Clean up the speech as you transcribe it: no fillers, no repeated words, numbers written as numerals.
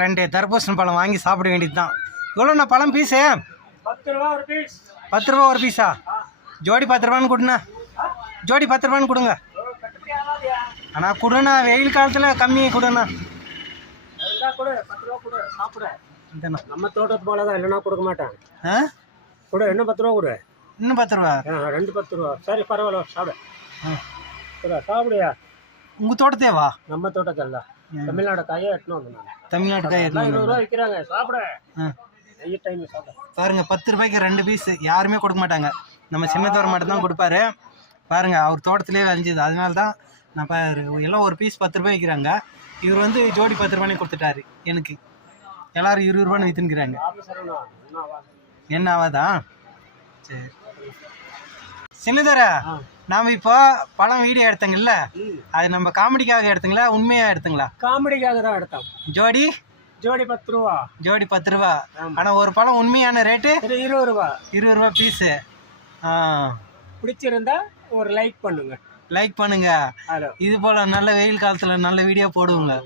2 தர்பூசணி பழம் வாங்கி சாப்பிட வேண்டியது தான். எவ்வளோண்ணா பழம் பீஸு? 10 ரூபா ஒரு பீஸ். 10 ரூபா ஒரு பீஸா? ஜோடி 10 ரூபான்னு கொடுண்ணா. ஜோடி 10 ரூபான்னு கொடுங்க. ஆனால் கொடுண்ணா, வெயில் காலத்தில் கம்மி கொடுண்ணா. கொடு 10 ரூபா கொடு சாப்பிடு. இந்தண்ணா நம்ம தோட்டத்து போல தான், இல்லைன்னா கொடுக்க மாட்டேன். ஆ கொடு, இன்னும் 10 ரூபா கொடு. இன்னும் 10 ரூபா? 2 10 ரூபா. சரி பரவாயில்ல, சாப்பிடு. சாப்பிடுயா. உங்கள் தோட்டத்தேவா? நம்ம தோட்டத்தில் தமிழ்நாடு காயை எட்டணும் வந்து. தமிழ்நாட்டு காய் 20 ரூபா விற்கிறாங்க. சாப்பிடு. டைம் சாப்பிடு. பாருங்க, 10 ரூபாய்க்கு 2 பீஸ் யாருமே கொடுக்க மாட்டாங்க. நம்ம சின்னத்தோர் மட்டும் தான் கொடுப்பாரு. பாருங்க, அவர் தோட்டத்திலே விளைஞ்சது. அதனால தான் நான் எல்லாம் ஒரு பீஸ் 10 ரூபாய் விற்கிறாங்க. இவர் வந்து ஜோடி 10 ரூபாய்னு கொடுத்துட்டாரு எனக்கு. எல்லாரும் 20 ரூபான்னு விற்றுங்கிறாங்க. என்ன ஆகாதா? சரி சின்னதர, நாம இப்போ பழம் வீடியோ எடுத்தங்கல்ல, அது நம்ம காமெடிக்காக எடுத்துங்களா உண்மையா எடுத்துங்களா? காமெடிக்காக தான் எடுத்தோம். ஜோடி 10 ரூபா. ஜோடி 10 ரூபா. ஆனால் ஒரு பழம் உண்மையான ரேட்டு 20 ரூபா. 20 ரூபா பீஸு. பிடிச்சிருந்தா ஒரு லைக் பண்ணுங்க. லைக் பண்ணுங்க. இது போல நல்ல வெயில் காலத்தில் நல்ல வீடியோ போடுவோங்க.